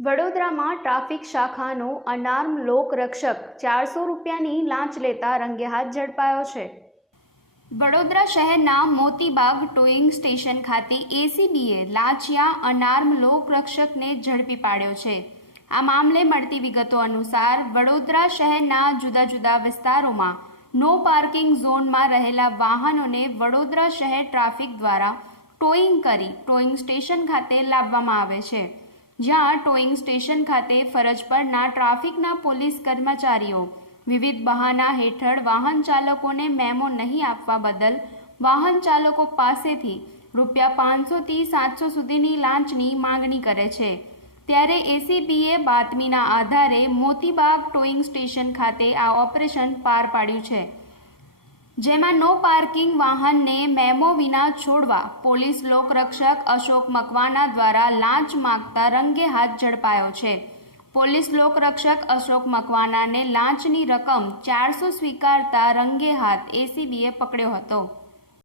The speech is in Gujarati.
વડોદરામાં ટ્રાફિક શાખાનો અનાર્મ લોકરક્ષક 400 રૂપિયાની લાંચ લેતા રંગેહાથ ઝડપાયો છે। વડોદરા શહેરના મોતીબાગ ટોઈંગ સ્ટેશન ખાતે એસીબીએ લાંચિયા અનાર્મ લોકરક્ષકને ઝડપી પાડ્યો છે। આ મામલે મળતી વિગતો અનુસાર વડોદરા શહેરના જુદા જુદા વિસ્તારોમાં નો પાર્કિંગ ઝોનમાં રહેલા વાહનોને વડોદરા શહેર ટ્રાફિક દ્વારા ટોઈંગ કરી ટોઈંગ સ્ટેશન ખાતે લાવવામાં આવે છે, જ્યાં ટોઈંગ સ્ટેશન ખાતે ફરજ પરના ટ્રાફિકના પોલીસ કર્મચારીઓ વિવિધ બહાના હેઠળ વાહન ચાલકોને મેમો નહીં આપવા બદલ વાહન ચાલકો પાસેથી ₹500થી ₹700 સુધીની લાંચની માંગણી કરે છે। ત્યારે એસીબીએ બાતમીના આધારે મોતીબાગ ટોઈંગ સ્ટેશન ખાતે આ ઓપરેશન પાર પાડ્યું છે, જેમાં નો પાર્કિંગ વાહનને મેમો વિના છોડવા પોલીસ લોકરક્ષક અશોક મકવાના દ્વારા લાંચ માંગતા રંગે હાથ ઝડપાયો છે। પોલીસ લોકરક્ષક અશોક મકવાનાને લાંચની રકમ 400 સ્વીકારતા રંગે હાથ એસીબીએ પકડ્યો હતો।